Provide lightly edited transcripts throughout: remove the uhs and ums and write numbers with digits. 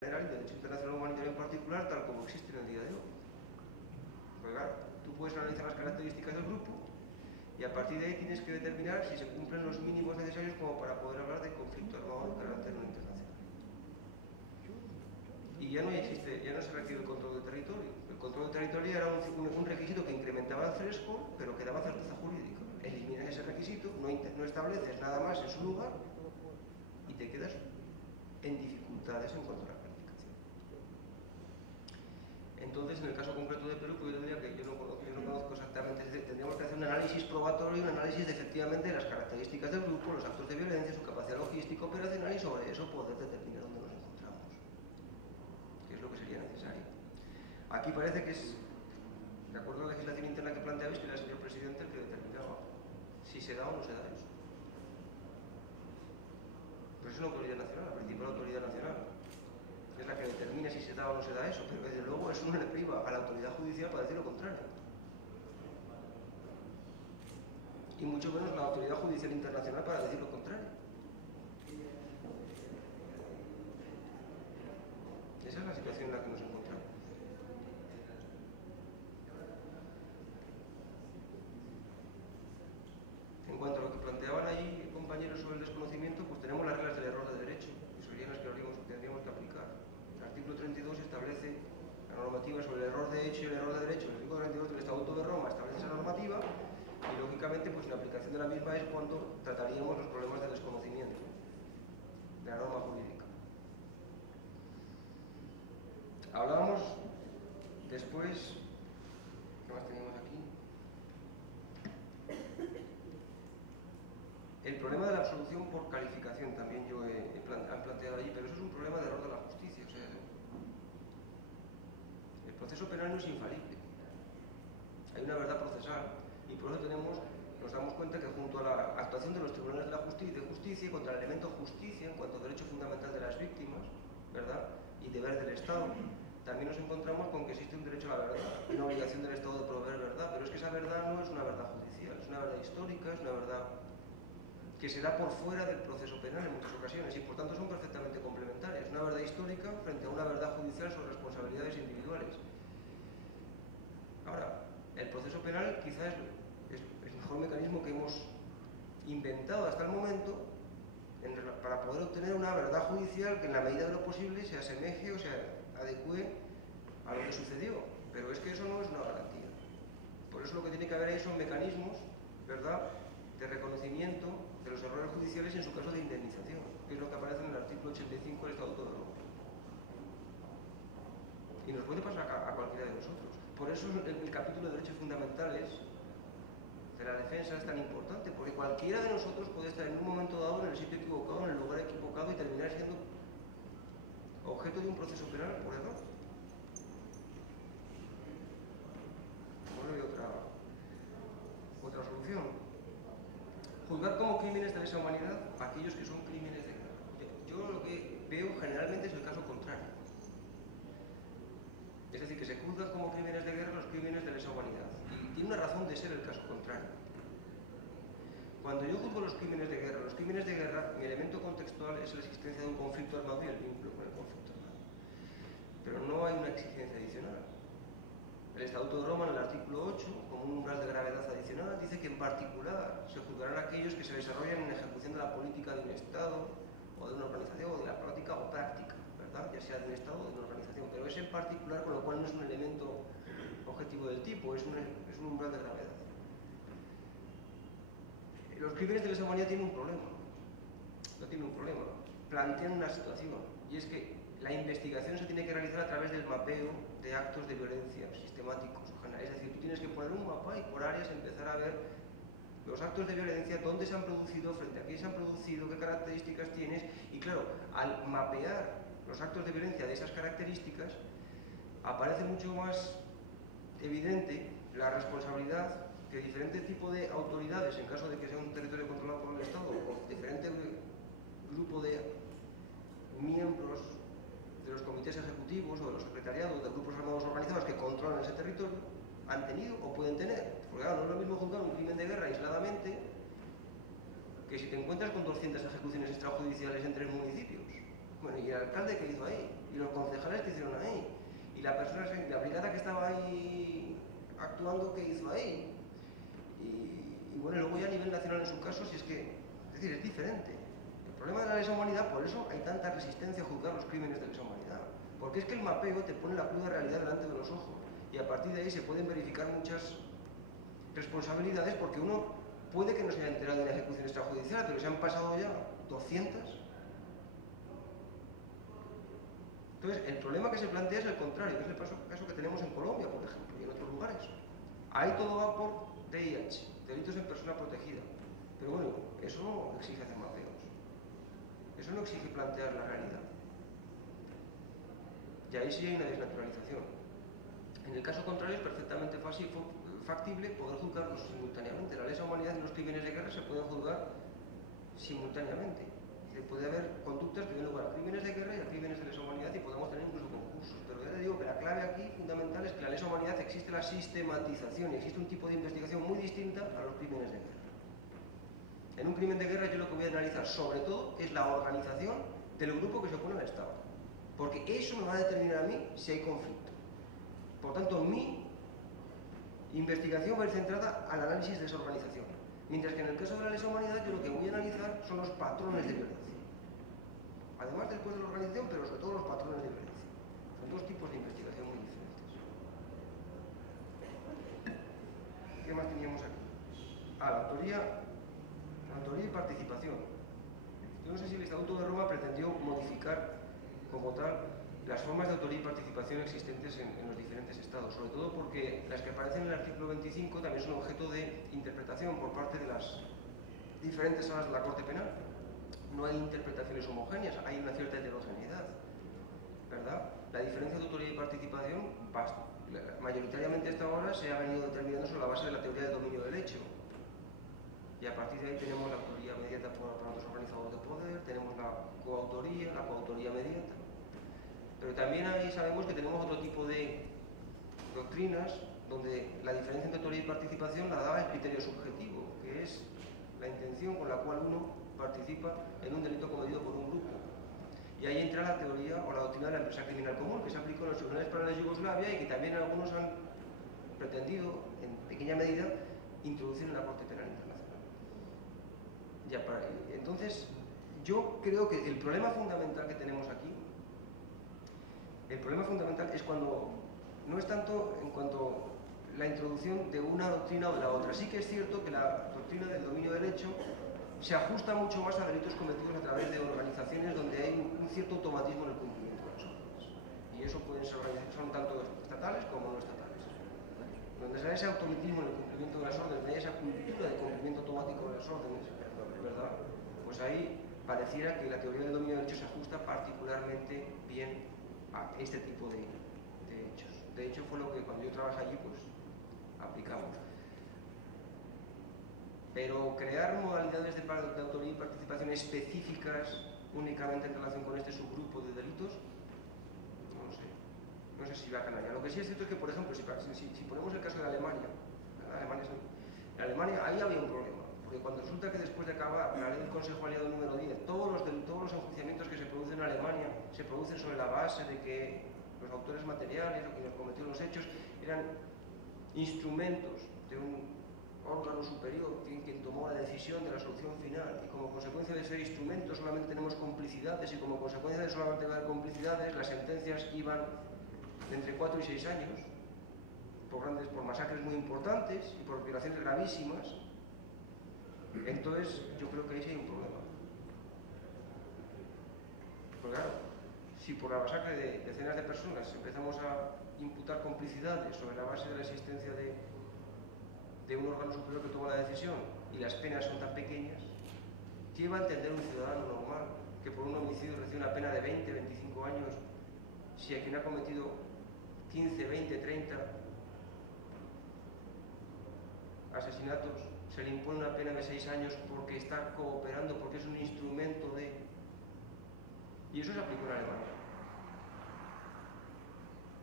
general y derecho internacional humanitario en particular, tal como existe en el día de hoy. Pues claro, tú puedes analizar las características del grupo y a partir de ahí tienes que determinar si se cumplen los mínimos necesarios como para poder hablar de conflicto armado de carácter no internacional. Y ya no se requiere el control del territorio. El control del territorio era un requisito que incrementaba el fresco, pero que daba certeza jurídica. Eliminas ese requisito, no estableces nada más en su lugar y te quedas en dificultades en cuanto a la planificación. Entonces, en el caso concreto de Perú, pues yo diría que yo no conozco exactamente, tendríamos que hacer un análisis probatorio, un análisis de efectivamente de las características del grupo, los actos de violencia, su capacidad logística, operacional, y sobre eso poder determinar dónde nos encontramos, que es lo que sería necesario. Aquí parece que es, de acuerdo a la legislación interna que planteabais, que era el señor presidente el que determinaba si se da o no se da eso. Pero es una autoridad nacional, la principal autoridad nacional. Es la que determina si se da o no se da eso, pero desde luego eso no le priva a la autoridad judicial para decir lo contrario. Y mucho menos la autoridad judicial internacional para decir lo contrario. Esa es la situación en la que nos encontramos. En cuanto a lo que planteaban ahí compañeros sobre el desconocimiento, pues tenemos las reglas del error de derecho, que serían las que tendríamos que aplicar. El artículo 32 establece la normativa sobre el error de hecho y el error de derecho. El artículo 32 del Estatuto de Roma establece esa normativa y, lógicamente, pues la aplicación de la misma es cuando trataríamos los problemas de desconocimiento de la norma jurídica. Hablábamos después, ¿qué más tenemos aquí? El problema de la absolución por calificación también han planteado allí, pero eso es un problema de error de la justicia. O sea, el proceso penal no es infalible. Hay una verdad procesal y por eso nos damos cuenta que junto a la actuación de los tribunales de justicia y contra el elemento justicia en cuanto a derecho fundamental de las víctimas, ¿verdad?, y deber del Estado, también nos encontramos con que existe un derecho a la verdad, una obligación del Estado de proveer verdad, pero es que esa verdad no es una verdad judicial, es una verdad histórica, es una verdad que se da por fuera del proceso penal en muchas ocasiones y por tanto son perfectamente complementarias. Una verdad histórica frente a una verdad judicial sobre responsabilidades individuales. Ahora, el proceso penal quizás es el mejor mecanismo que hemos inventado hasta el momento para poder obtener una verdad judicial que en la medida de lo posible se asemeje o se adecue a lo que sucedió. Pero es que eso no es una garantía. Por eso lo que tiene que haber ahí son mecanismos, ¿verdad?, de reconocimiento de los errores judiciales en su caso de indemnización, que es lo que aparece en el artículo 85 del Estatuto de Roma. Y nos puede pasar a cualquiera de nosotros. Por eso el capítulo de derechos fundamentales de la defensa es tan importante, porque cualquiera de nosotros puede estar en un momento dado en el sitio equivocado, en el lugar equivocado y terminar siendo objeto de un proceso penal por error. Bueno, hay otra solución. Juzgar como crímenes de lesa humanidad aquellos que son crímenes de guerra. Yo lo que veo generalmente es el caso contrario. Es decir, que se juzgan como crímenes de guerra los crímenes de lesa humanidad. Y tiene una razón de ser el caso contrario. Cuando yo juzgo los crímenes de guerra, mi elemento contextual es la existencia de un conflicto armado y el vínculo con el conflicto armado. Pero no hay una exigencia adicional. El Estatuto de Roma, en el artículo 8, como un umbral de gravedad adicional, dice que en particular se juzgarán aquellos que se desarrollan en ejecución de la política de un Estado o de una organización o de la práctica o práctica, ¿verdad?, ya sea de un Estado o de una organización, pero es en particular, con lo cual no es un elemento objetivo del tipo, es un umbral de gravedad. Los crímenes de lesa humanidad tienen un problema, plantean una situación, y es que la investigación se tiene que realizar a través del mapeo de actos de violencia sistemáticos o generales. Es decir, tú tienes que poner un mapa y por áreas empezar a ver los actos de violencia, dónde se han producido, frente a quién se han producido, qué características tienes. Y claro, al mapear los actos de violencia de esas características, aparece mucho más evidente la responsabilidad que diferentes tipos de autoridades, en caso de que sea un territorio controlado por el Estado, o diferente grupo de miembros de los comités ejecutivos o de los secretariados de grupos armados organizados que controlan ese territorio, han tenido o pueden tener. Porque claro, no es lo mismo juzgar un crimen de guerra aisladamente que si te encuentras con 200 ejecuciones extrajudiciales en 3 municipios. Bueno, ¿y el alcalde qué hizo ahí? ¿Y los la persona, la brigada que estaba ahí actuando, ¿qué hizo ahí? Y bueno, luego ya a nivel nacional en su caso, si es que, es decir, es diferente. El problema de la lesa humanidad, por eso hay tanta resistencia a juzgar los crímenes de lesa humanidad. Porque es que el mapeo te pone la cruda realidad delante de los ojos. Y a partir de ahí se pueden verificar muchas responsabilidades, porque uno puede que no se haya enterado de una ejecución extrajudicial, pero se han pasado ya 200. Entonces, el problema que se plantea es el contrario, que es el caso que tenemos en Colombia, por ejemplo, y en otros lugares. Ahí todo va por DIH, delitos en persona protegida. Pero bueno, eso no exige hacer mapeos. Eso no exige plantear la realidad. Y ahí sí hay una desnaturalización. En el caso contrario es perfectamente factible poder juzgarlos simultáneamente. La lesa humanidad y los crímenes de guerra se pueden juzgar simultáneamente. Puede haber conductas que den lugar a crímenes de guerra y a crímenes de lesa humanidad y podemos tener incluso concursos. Pero ya te digo que la clave aquí fundamental es que la lesa humanidad existe la sistematización y existe un tipo de investigación muy distinta a los crímenes de guerra. En un crimen de guerra yo lo que voy a analizar sobre todo es la organización del grupo que se opone al Estado. Porque eso me va a determinar a mí si hay conflicto. Por tanto, mi investigación va a ir centrada al análisis de esa organización. Mientras que en el caso de la lesa humanidad yo lo que voy a analizar son los patrones de violencia. Además después de la organización, pero sobre todo los patrones de violencia. Son dos tipos de investigación muy diferentes. ¿Qué más teníamos aquí? La autoría y participación. Yo no sé si el Estatuto de Roma pretendió modificar como tal las formas de autoría y participación existentes en los diferentes estados, sobre todo porque las que aparecen en el artículo 25 también son objeto de interpretación por parte de las diferentes salas de la Corte Penal. No hay interpretaciones homogéneas, hay una cierta heterogeneidad, ¿verdad? La diferencia de autoría y participación, mayoritariamente hasta ahora, se ha venido determinando sobre la base de la teoría del dominio del hecho. Y a partir de ahí tenemos la autoría mediata por aparatos organizados de poder, tenemos la coautoría mediata. Pero también ahí sabemos que tenemos otro tipo de doctrinas donde la diferencia entre autoría y participación la da el criterio subjetivo, que es la intención con la cual uno participa en un delito cometido por un grupo. Y ahí entra la teoría o la doctrina de la empresa criminal común, que se aplicó en los tribunales penales de Yugoslavia y que también algunos han pretendido, en pequeña medida, introducir en la Corte Penal Internacional. Entonces, yo creo que el problema fundamental que tenemos aquí, el problema fundamental es cuando no es tanto en cuanto a la introducción de una doctrina o de la otra. Sí que es cierto que la doctrina del dominio del hecho se ajusta mucho más a delitos cometidos a través de organizaciones donde hay un cierto automatismo en el cumplimiento de las órdenes. Y eso pueden ser organizaciones, son tanto estatales como no estatales. Donde se da ese automatismo en el cumplimiento de las órdenes, donde hay esa cultura de cumplimiento automático de las órdenes, ¿verdad? Pues ahí pareciera que la teoría del dominio del hecho se ajusta particularmente bien a este tipo de hechos. De hecho, fue lo que cuando yo trabajé allí, pues, aplicamos. Pero crear modalidades de autoría y participación específicas únicamente en relación con este subgrupo de delitos, no sé si va a canallar. Lo que sí es cierto es que, por ejemplo, si ponemos el caso de Alemania, en Alemania ahí había un problema, porque cuando resulta que después de acabar la ley del Consejo Aliado número 10, todos los enjuiciamientos que se producen en Alemania se producen sobre la base de que los autores materiales o quienes cometieron los hechos eran instrumentos de un órgano superior, quien tomó la decisión de la solución final, y como consecuencia de ese instrumento solamente tenemos complicidades, y como consecuencia de solamente haber complicidades, las sentencias iban de entre 4 y 6 años, por masacres muy importantes y por violaciones gravísimas. Entonces yo creo que ahí sí hay un problema. Porque claro, si por la masacre de decenas de personas empezamos a imputar complicidades sobre la base de la existencia de un órgano superior que toma la decisión y las penas son tan pequeñas, ¿qué va a entender un ciudadano normal que por un homicidio recibe una pena de 20, 25 años si a quien ha cometido 15, 20, 30 asesinatos se le impone una pena de 6 años porque está cooperando, porque es un instrumento de... Y eso se aplicó en Alemania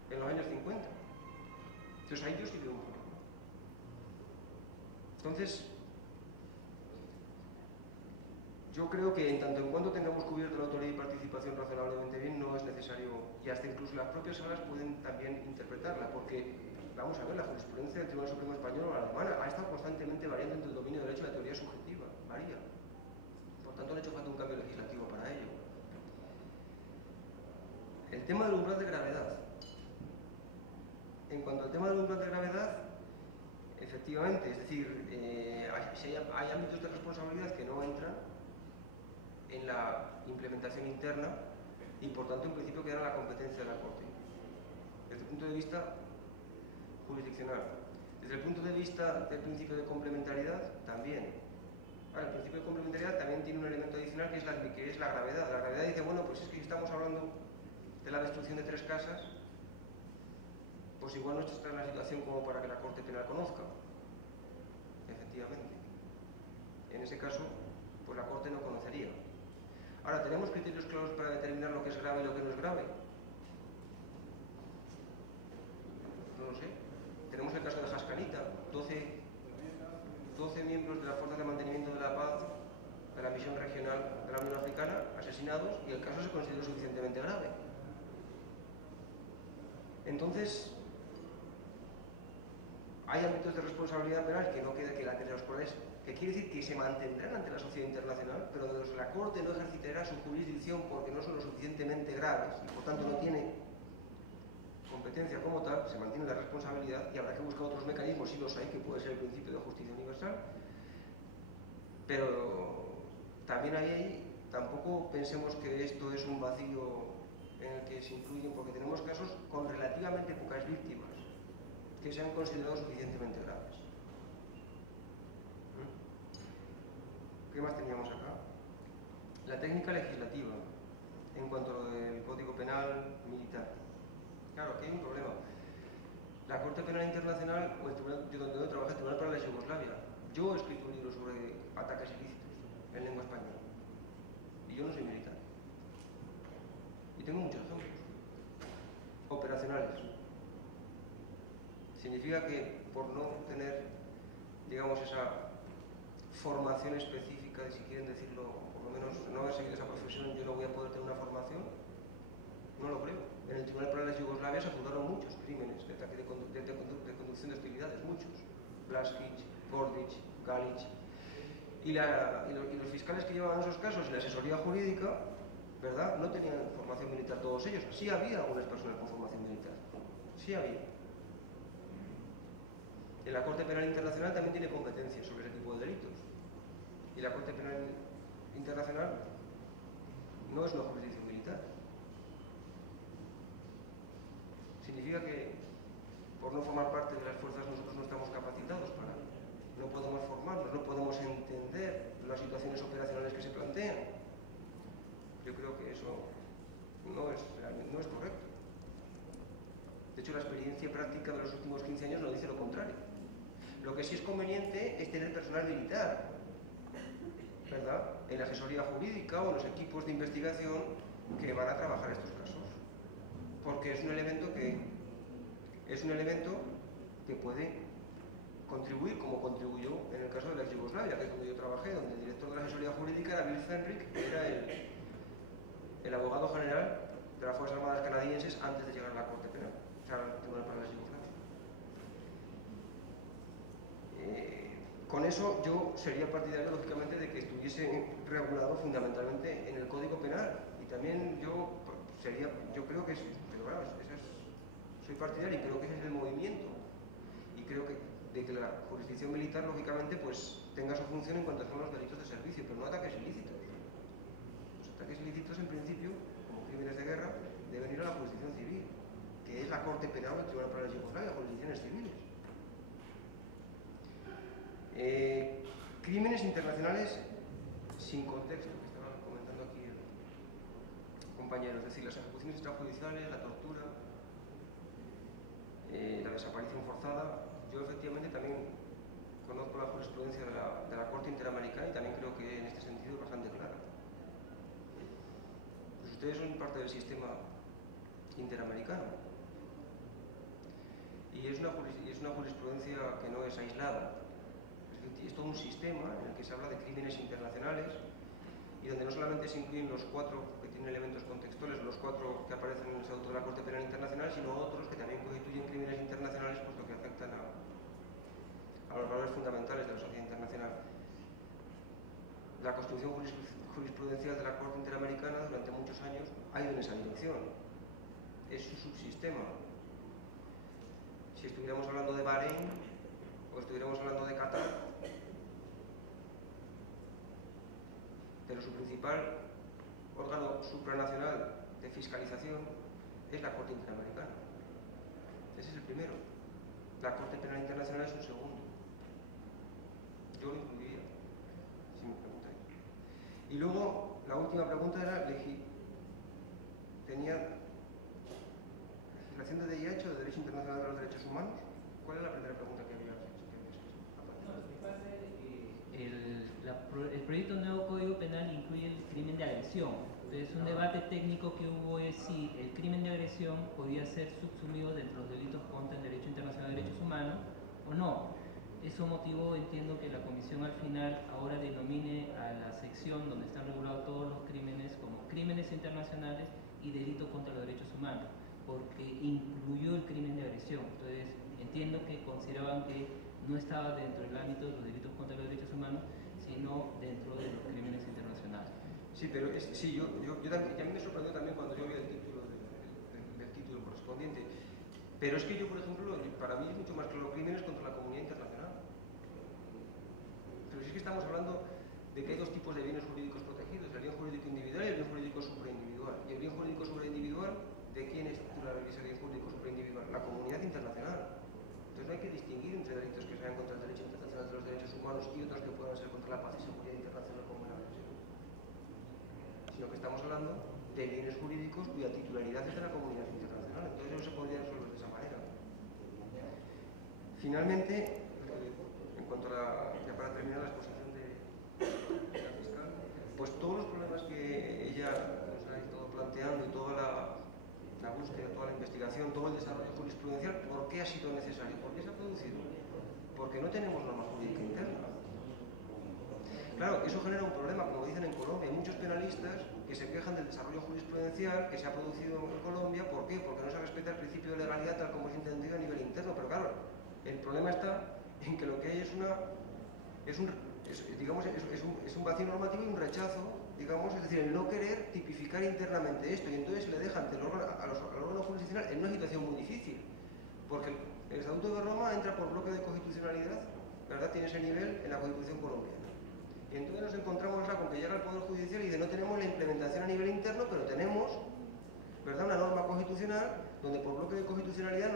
en los años 50. Entonces ahí yo sí veo un problema. Entonces, Yo creo que en tanto en cuanto tengamos cubierto la autoría y participación razonablemente bien, no es necesario, y hasta incluso las propias salas pueden también interpretarla, porque, vamos a ver, la jurisprudencia del Tribunal Supremo Español o la alemana ha estado constantemente variando entre el dominio del derecho y la teoría subjetiva, varía. Por tanto, han hecho falta un cambio legislativo para ello. El tema del umbral de gravedad. En cuanto al tema del umbral de gravedad, efectivamente, es decir, hay ámbitos de responsabilidad que no entran en la implementación interna y por tanto en principio quedan a la competencia de la Corte. Desde el punto de vista jurisdiccional. Desde el punto de vista del principio de complementariedad, también. Ahora, el principio de complementariedad también tiene un elemento adicional que es la gravedad. La gravedad dice, bueno, pues es que si estamos hablando de la destrucción de 3 casas, pues igual no está en la situación como para que la Corte Penal conozca. Efectivamente. En ese caso, pues la Corte no conocería. Ahora, ¿tenemos criterios claros para determinar lo que es grave y lo que no es grave? No lo sé. Tenemos el caso de Jascanita, 12 miembros de las Fuerzas de Mantenimiento de la Paz de la Misión Regional de la Unión Africana asesinados y el caso se consideró suficientemente grave. Entonces, hay ámbitos de responsabilidad penal que no queda que ante los cuales, que quiere decir que se mantendrán ante la sociedad internacional, pero de los que la Corte no ejercitará su jurisdicción porque no son lo suficientemente graves y por tanto no tiene competencia como tal, se mantiene la responsabilidad y habrá que buscar otros mecanismos, si los hay, que puede ser el principio de justicia universal, pero también ahí tampoco pensemos que esto es un vacío en el que se incluyen, porque tenemos casos con relativamente pocas víctimas que se han considerado suficientemente graves. ¿Qué más teníamos acá? La técnica legislativa en cuanto a lo del Código Penal militar. Claro, aquí hay un problema. La Corte Penal Internacional, o el tribunal, yo donde trabajé, el Tribunal Penal de Yugoslavia, yo he escrito un libro sobre ataques ilícitos en lengua española. Y yo no soy militar. Y tengo muchos ejemplos. Operacionales. Significa que por no tener, digamos, esa formación específica, si quieren decirlo, por lo menos no haber seguido esa profesión, yo no voy a poder tener una formación. No lo creo. En el Tribunal Penal de Yugoslavia se apuntaron muchos crímenes de ataque de conducción de hostilidades, muchos. Blaskic, Gordic, Galic. Y los fiscales que llevaban esos casos y la asesoría jurídica, ¿verdad?, no tenían formación militar todos ellos. Sí había algunas personas con formación militar. Sí había. Y la Corte Penal Internacional también tiene competencias sobre ese tipo de delitos. Y la Corte Penal Internacional no es una jurisdicción militar. Significa que por no formar parte de las fuerzas nosotros no estamos capacitados para ello. No podemos formarnos, no podemos entender las situaciones operacionales que se plantean. Yo creo que eso no es correcto. De hecho, la experiencia práctica de los últimos 15 años nos dice lo contrario. Lo que sí es conveniente es tener personal militar, ¿verdad?, en la asesoría jurídica o en los equipos de investigación que van a trabajar estos casos. Porque es un elemento que puede contribuir, como contribuyó en el caso de la ex Yugoslavia, que es donde yo trabajé, donde el director de la asesoría jurídica era Bill Fenrick, que era el abogado general de las Fuerzas Armadas canadienses antes de llegar a la Corte Penal, o sea, al Tribunal para la Yugoslavia. Con eso yo sería partidario, lógicamente, de que estuviese regulado fundamentalmente en el Código Penal. Y también yo creo que pero claro, soy partidario y creo que ese es el movimiento. Y creo que de que la jurisdicción militar, lógicamente, pues tenga su función en cuanto son los delitos de servicio, pero no ataques ilícitos. Los ataques ilícitos, en principio, como crímenes de guerra, deben ir a la jurisdicción civil, que es la Corte Penal del Tribunal para la Yugoslavia, jurisdicciones civiles. Crímenes internacionales sin contexto, que estaba comentando aquí el compañero, es decir, las ejecuciones extrajudiciales, la tortura, la desaparición forzada. Yo efectivamente también conozco la jurisprudencia de la Corte Interamericana y también creo que en este sentido es bastante clara. Pues ustedes son parte del sistema interamericano y es una jurisprudencia que no es aislada. Es todo un sistema en el que se habla de crímenes internacionales y donde no solamente se incluyen los 4 que tienen elementos contextuales, los 4 que aparecen en el Estatuto de la Corte Penal Internacional, sino otros que también constituyen crímenes internacionales, puesto que afectan a los valores fundamentales de la sociedad internacional. La construcción jurisprudencial de la Corte Interamericana durante muchos años ha ido en esa dirección. Es su subsistema. Si estuviéramos hablando de Bahrein o estuviéramos hablando de Qatar, pero su principal órgano supranacional de fiscalización es la Corte Interamericana. Ese es el primero. La Corte Penal Internacional es un segundo. Yo lo incluiría, si me preguntáis. Y luego, la última pregunta era, tenía legislación de DIH o de Derecho Internacional de los Derechos Humanos. ¿Cuál es la primera pregunta que había hecho? El proyecto Nuevo Código Penal incluye el crimen de agresión. Entonces, un debate técnico que hubo es si el crimen de agresión podía ser subsumido dentro de los delitos contra el derecho internacional de derechos humanos o no. Eso motivó, entiendo, que la Comisión al final ahora denomine a la sección donde están regulados todos los crímenes como crímenes internacionales y delitos contra los derechos humanos, porque incluyó el crimen de agresión. Entonces, entiendo que consideraban que no estaba dentro del ámbito de los delitos contra los derechos humanos, sino dentro de los crímenes internacionales. Sí, pero yo también, a mí me sorprendió también cuando yo vi el título del título correspondiente. Pero es que yo, por ejemplo, para mí es mucho más claro crímenes contra la comunidad internacional. Pero si es que estamos hablando de que hay dos tipos de bienes jurídicos protegidos, el bien jurídico individual y el bien jurídico supraindividual. Y el bien jurídico supraindividual, ¿de quién es titular ese bien jurídico supraindividual? La comunidad internacional. Entonces no hay que distinguir entre delitos que se hagan contra el derecho internacional de los derechos humanos y otros que puedan ser contra la paz y seguridad internacional como la agresión. Sino que estamos hablando de bienes jurídicos cuya titularidad es de la comunidad internacional. Entonces no se podría resolver de esa manera. Finalmente, en cuanto a ya para terminar la exposición de la fiscal, pues todos los problemas que ella nos ha estado planteando y toda la búsqueda, toda la investigación, todo el desarrollo jurisprudencial, ¿por qué ha sido necesario? ¿Por qué se ha producido? Porque no tenemos norma jurídica interna. Claro, eso genera un problema, como dicen en Colombia. Hay muchos penalistas que se quejan del desarrollo jurisprudencial que se ha producido en Colombia. ¿Por qué? Porque no se respeta el principio de legalidad tal como es entendido a nivel interno. Pero claro, el problema está en que lo que hay es un vacío normativo y un rechazo, digamos, es decir, el no querer tipificar internamente esto, y entonces le deja ante al órgano jurisdiccional en una situación muy difícil, porque el Estatuto de Roma entra por bloque de constitucionalidad, ¿verdad? Tiene ese nivel en la Constitución colombiana. Y entonces nos encontramos con que llega el Poder Judicial y dice, no tenemos la implementación a nivel interno, pero tenemos, ¿verdad?, una norma constitucional donde por bloque de constitucionalidad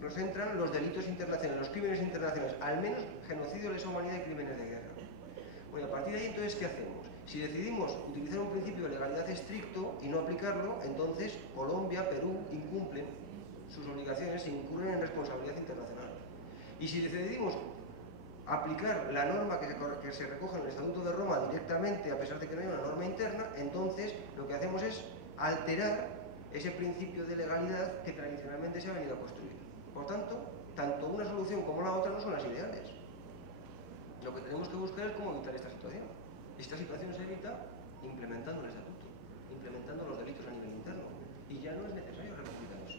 nos entran los delitos internacionales, los crímenes internacionales, al menos genocidio, lesa humanidad y crímenes de guerra. Bueno, a partir de ahí, entonces, ¿qué hacemos? Si decidimos utilizar un principio de legalidad estricto y no aplicarlo, entonces Colombia, Perú incumplen sus obligaciones e incurren en responsabilidad internacional. Y si decidimos aplicar la norma que se recoge en el Estatuto de Roma directamente, a pesar de que no hay una norma interna, entonces lo que hacemos es alterar ese principio de legalidad que tradicionalmente se ha venido a construir. Por tanto, tanto una solución como la otra no son las ideales. Lo que tenemos que buscar es cómo evitar esta situación. Esta situación se evita implementando el Estatuto, implementando los delitos a nivel interno. Y ya no es necesario republicar eso.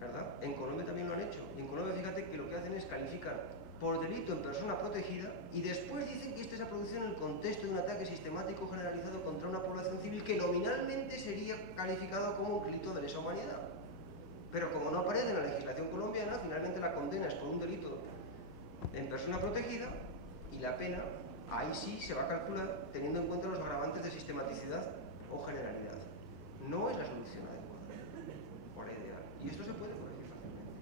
¿Verdad? En Colombia también lo han hecho. Y en Colombia, fíjate que lo que hacen es calificar por delito en persona protegida y después dicen que esto se ha producido en el contexto de un ataque sistemático generalizado contra una población civil que nominalmente sería calificado como un delito de lesa humanidad. Pero como no aparece en la legislación colombiana, finalmente la condena es por un delito en persona protegida y la pena, ahí sí se va a calcular teniendo en cuenta los agravantes de sistematicidad o generalidad. No es la solución adecuada o la ideal. Y esto se puede corregir fácilmente.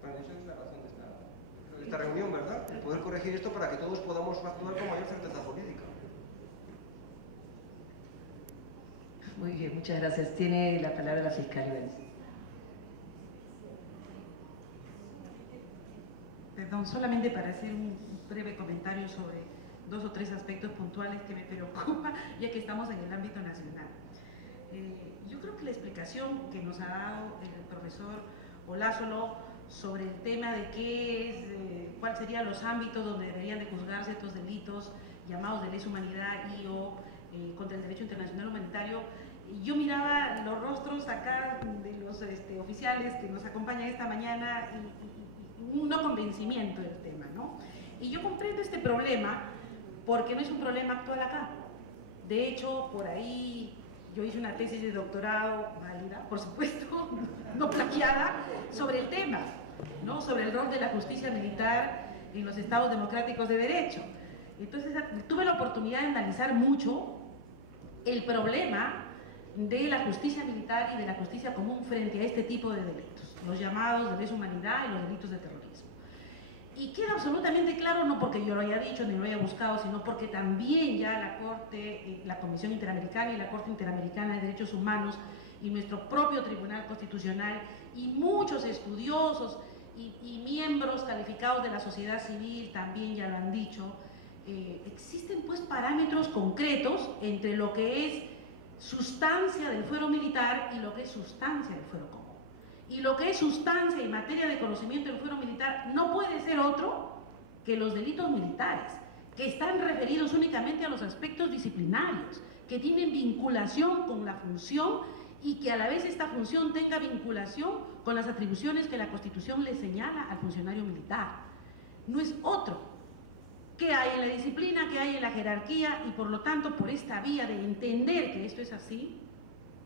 Bueno, eso es la razón de esta reunión, ¿verdad? El poder corregir esto para que todos podamos actuar con mayor certeza jurídica. Muy bien, muchas gracias. Tiene la palabra la fiscal Ibáñez. Perdón, solamente para hacer un breve comentario sobre 2 o 3 aspectos puntuales que me preocupan, ya que estamos en el ámbito nacional. Yo creo que la explicación que nos ha dado el profesor Olazolo sobre el tema de qué es cuáles serían los ámbitos donde deberían de juzgarse estos delitos llamados de lesa humanidad y o contra el derecho internacional humanitario, yo miraba los rostros acá de los oficiales que nos acompañan esta mañana y un no convencimiento del tema, ¿no? Y yo comprendo este problema porque no es un problema actual acá. De hecho, por ahí yo hice una tesis de doctorado válida, por supuesto, no plagiada, sobre el tema, ¿no? Sobre el rol de la justicia militar en los estados democráticos de derecho. Entonces, tuve la oportunidad de analizar mucho el problema de la justicia militar y de la justicia común frente a este tipo de delitos, los llamados de lesa humanidad y los delitos de terrorismo. Y queda absolutamente claro, no porque yo lo haya dicho ni lo haya buscado, sino porque también ya la Corte, la Comisión Interamericana y la Corte Interamericana de Derechos Humanos y nuestro propio Tribunal Constitucional y muchos estudiosos y miembros calificados de la sociedad civil también ya lo han dicho, existen pues parámetros concretos entre lo que es sustancia del fuero militar y lo que es sustancia del fuero común. Y lo que es sustancia y materia de conocimiento del fuero militar no puede ser otro que los delitos militares, que están referidos únicamente a los aspectos disciplinarios, que tienen vinculación con la función y que a la vez esta función tenga vinculación con las atribuciones que la Constitución le señala al funcionario militar. No es otro. ¿Qué hay en la disciplina? ¿Qué hay en la jerarquía? Y por lo tanto, por esta vía de entender que esto es así,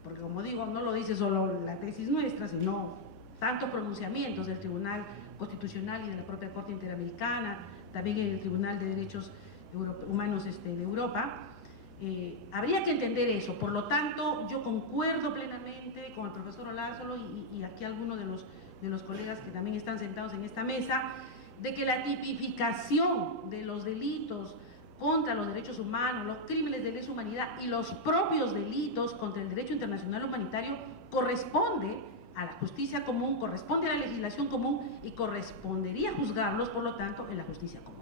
porque como digo, no lo dice solo la tesis nuestra, sino tantos pronunciamientos del Tribunal Constitucional y de la propia Corte Interamericana, también en el Tribunal de Derechos Humanos de Europa, habría que entender eso. Por lo tanto, yo concuerdo plenamente con el profesor Olázolo y aquí algunos de los colegas que también están sentados en esta mesa, de que la tipificación de los delitos contra los derechos humanos, los crímenes de lesa humanidad y los propios delitos contra el derecho internacional humanitario corresponde a la justicia común, corresponde a la legislación común y correspondería juzgarlos, por lo tanto, en la justicia común.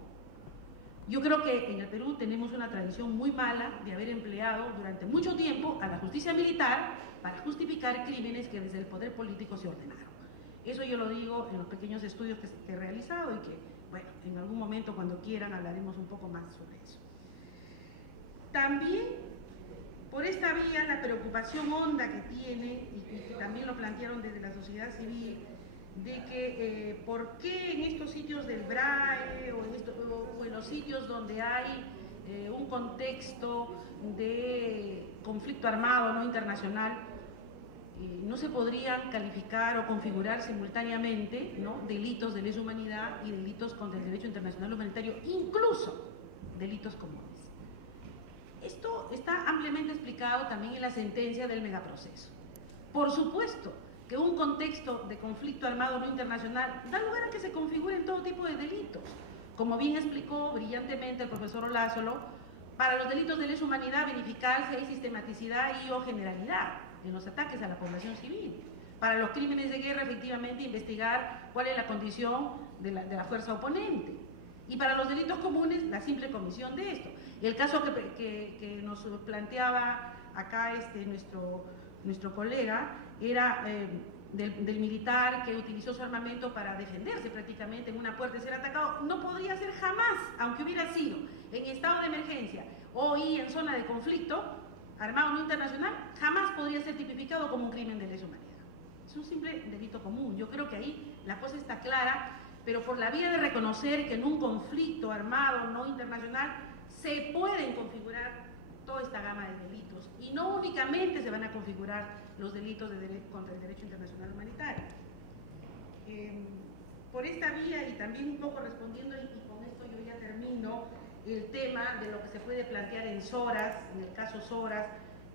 Yo creo que en el Perú tenemos una tradición muy mala de haber empleado durante mucho tiempo a la justicia militar para justificar crímenes que desde el poder político se ordenaron. Eso yo lo digo en los pequeños estudios que he realizado y que, bueno, en algún momento cuando quieran hablaremos un poco más sobre eso. También, por esta vía, la preocupación honda que tiene, y también lo plantearon desde la sociedad civil, de que por qué en estos sitios del BRAE o en los sitios donde hay un contexto de conflicto armado no internacional, no se podrían calificar o configurar simultáneamente, ¿no?, delitos de lesa humanidad y delitos contra el derecho internacional humanitario, incluso delitos comunes. Esto está ampliamente explicado también en la sentencia del megaproceso. Por supuesto que un contexto de conflicto armado no internacional da lugar a que se configuren todo tipo de delitos. Como bien explicó brillantemente el profesor Olázolo, para los delitos de lesa humanidad verificar si hay sistematicidad y o generalidad en los ataques a la población civil. Para los crímenes de guerra, efectivamente, investigar cuál es la condición de la fuerza oponente. Y para los delitos comunes, la simple comisión de esto. Y el caso que nos planteaba acá nuestro colega era del militar que utilizó su armamento para defenderse prácticamente en una puerta y ser atacado. No podría ser jamás, aunque hubiera sido en estado de emergencia o en zona de conflicto armado no internacional, jamás podría ser tipificado como un crimen de lesa humanidad. Es un simple delito común. Yo creo que ahí la cosa está clara, pero por la vía de reconocer que en un conflicto armado no internacional se pueden configurar toda esta gama de delitos y no únicamente se van a configurar los delitos contra el derecho internacional humanitario. Por esta vía y también un poco respondiendo, y con esto yo ya termino, el tema de lo que se puede plantear en Soras, en el caso Soras,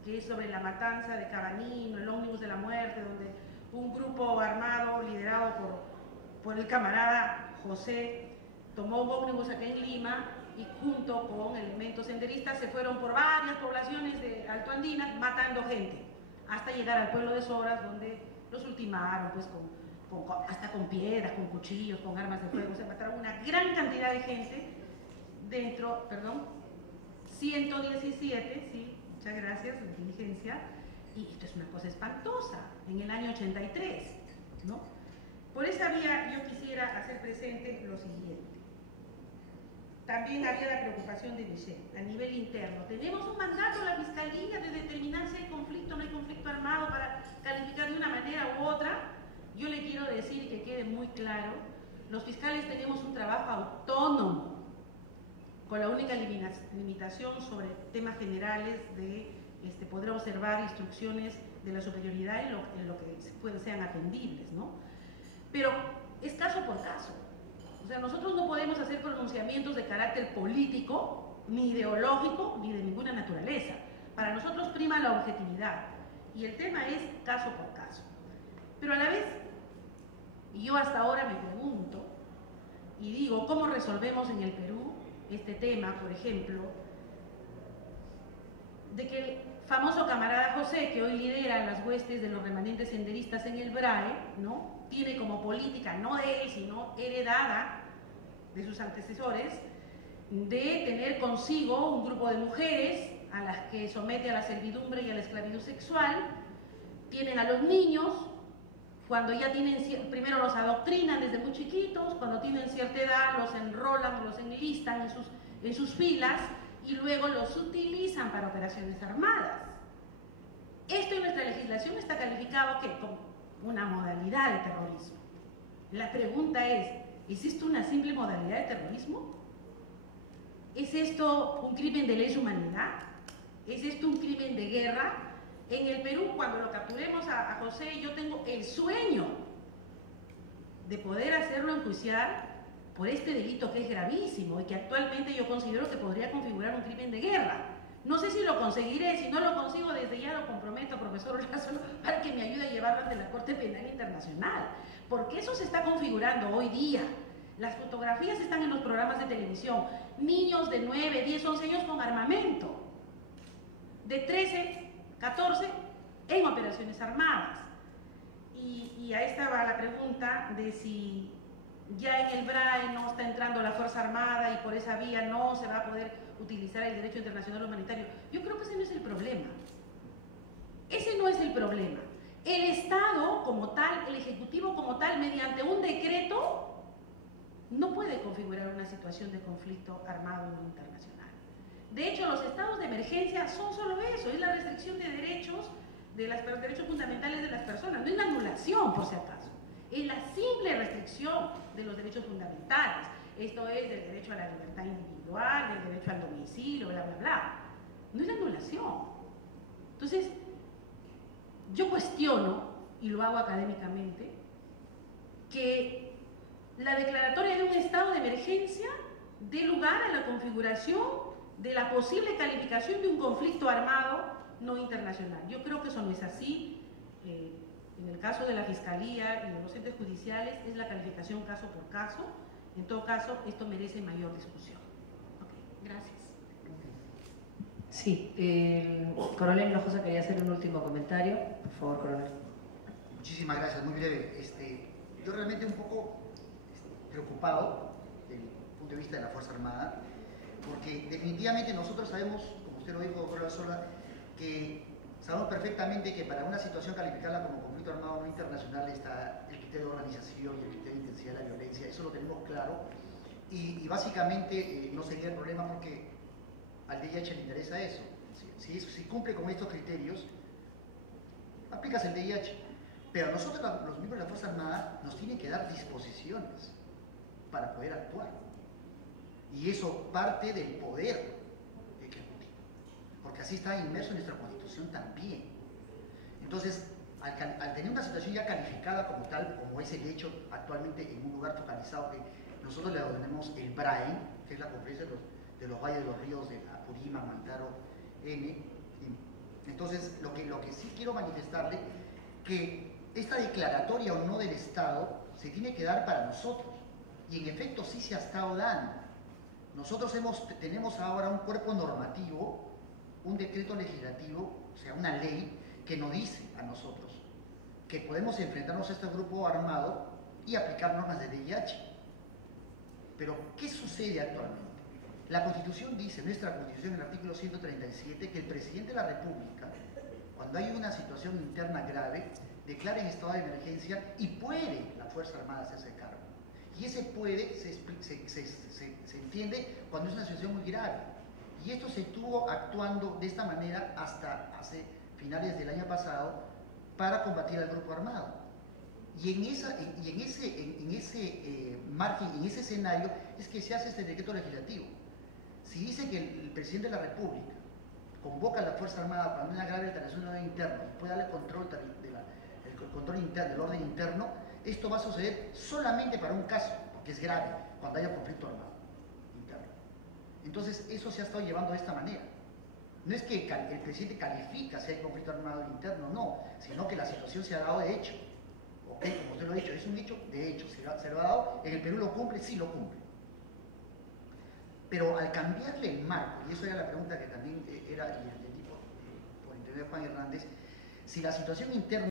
que es sobre la matanza de Cabanino, el ómnibus de la muerte, donde un grupo armado liderado por el camarada José tomó un ómnibus acá en Lima y junto con elementos senderistas se fueron por varias poblaciones de altoandinas matando gente, hasta llegar al pueblo de Soras, donde los ultimaron pues hasta con piedras, con cuchillos, con armas de fuego. Se mataron una gran cantidad de gente dentro, 117, sí, muchas gracias, la inteligencia, y esto es una cosa espantosa, en el año 83, ¿no? Por esa vía yo quisiera hacer presente lo siguiente. también había la preocupación de Michelle a nivel interno. Tenemos un mandato de la Fiscalía de determinar si hay conflicto o no hay conflicto armado para calificar de una manera u otra. Yo le quiero decir, que quede muy claro, los fiscales tenemos un trabajo autónomo, con la única limitación sobre temas generales de poder observar instrucciones de la superioridad en lo que sean atendibles, ¿no? Pero es caso por caso. O sea, nosotros no podemos hacer pronunciamientos de carácter político, ni ideológico, ni de ninguna naturaleza. Para nosotros prima la objetividad y el tema es caso por caso. Pero a la vez, y yo hasta ahora me pregunto y digo, ¿cómo resolvemos en el Perú este tema, por ejemplo, de que el famoso camarada José, que hoy lidera las huestes de los remanentes senderistas en el BRAE, ¿no?, tiene como política, no de él, sino heredada de sus antecesores, de tener consigo un grupo de mujeres a las que somete a la servidumbre y a la esclavitud sexual? Tienen a los niños, cuando ya tienen, primero los adoctrinan desde muy chiquitos, cuando tienen cierta edad los enrolan, los enlistan en sus filas y luego los utilizan para operaciones armadas. Esto en nuestra legislación está calificado ¿qué? Como una modalidad de terrorismo. La pregunta ¿es esto una simple modalidad de terrorismo? ¿Es esto un crimen de lesa humanidad? ¿Es esto un crimen de guerra? En el Perú, cuando lo capturemos a José, yo tengo el sueño de poder hacerlo enjuiciar por este delito que es gravísimo y que actualmente yo considero que podría configurar un crimen de guerra. No sé si lo conseguiré, si no lo consigo desde ya lo comprometo, profesor Olazuelo, para que me ayude a llevarlo ante la Corte Penal Internacional, porque eso se está configurando hoy día. Las fotografías están en los programas de televisión, niños de 9, 10, 11 años con armamento, de 13, 14 en operaciones armadas. Y a esta va la pregunta de si ya en el BRAE no está entrando la Fuerza Armada y por esa vía no se va a poder utilizar el derecho internacional humanitario. Yo creo que ese no es el problema. Ese no es el problema. El Estado como tal, el Ejecutivo como tal, mediante un decreto, no puede configurar una situación de conflicto armado no internacional. De hecho, los estados de emergencia son solo eso, es la restricción de derechos, de los derechos fundamentales de las personas, no es la anulación, por si acaso, es la simple restricción de los derechos fundamentales. Esto es del derecho a la libertad individual, del derecho al domicilio, bla, bla, bla. No es la anulación. Entonces, yo cuestiono, y lo hago académicamente, que la declaratoria de un estado de emergencia dé lugar a la configuración de la posible calificación de un conflicto armado no internacional. Yo creo que eso no es así. En el caso de la Fiscalía y de los entes judiciales es la calificación caso por caso. En todo caso, esto merece mayor discusión. Okay, gracias. Sí, el coronel Hinojosa quería hacer un último comentario. Por favor, coronel. Muchísimas gracias, muy breve. Yo realmente un poco preocupado desde el punto de vista de la Fuerza Armada, porque definitivamente nosotros sabemos, como usted lo dijo, doctor Olazola, que sabemos perfectamente que para una situación calificada como conflicto armado no internacional está el criterio de organización y el criterio de intensidad de la violencia, eso lo tenemos claro, y básicamente no sería el problema porque al DIH le interesa eso. Si cumple con estos criterios, aplicas el DIH. Pero nosotros, los miembros de la Fuerza Armada, nos tienen que dar disposiciones para poder actuar. Y eso parte del poder ejecutivo, porque así está inmerso en nuestra Constitución también. Entonces, al tener una situación ya calificada como tal, como es el hecho actualmente en un lugar focalizado que nosotros le denominamos el BRAE, que es la Conferencia de los Valles de los Ríos de Apurímac, Mantaro, N. Entonces, lo que sí quiero manifestarle, que esta declaratoria o no del Estado se tiene que dar para nosotros, y en efecto sí se ha estado dando. Nosotros tenemos ahora un cuerpo normativo, un decreto legislativo, o sea, una ley que nos dice a nosotros que podemos enfrentarnos a este grupo armado y aplicar normas de DIH. Pero, ¿qué sucede actualmente? La Constitución dice, nuestra Constitución en el artículo 137, que el Presidente de la República, cuando hay una situación interna grave, declara en estado de emergencia y puede la Fuerza Armada hacerse cargo. Y ese puede se entiende cuando es una situación muy grave. Y esto se estuvo actuando de esta manera hasta hace finales del año pasado para combatir al grupo armado. Y en ese margen, en ese escenario, es que se hace este decreto legislativo. Si dice que el presidente de la República convoca a la Fuerza Armada para una grave alteración del orden interno y puede darle control el control interno, del orden interno, esto va a suceder solamente para un caso, porque es grave, cuando haya conflicto armado interno. Entonces, eso se ha estado llevando de esta manera. No es que el presidente califica si hay conflicto armado interno, no, sino que la situación se ha dado de hecho. ¿Ok? Como usted lo ha dicho, es un hecho de hecho, se lo ha dado, en el Perú lo cumple, sí lo cumple. Pero al cambiarle el marco, y eso era la pregunta que también era, y entendí por internet de Juan Hernández, si la situación interna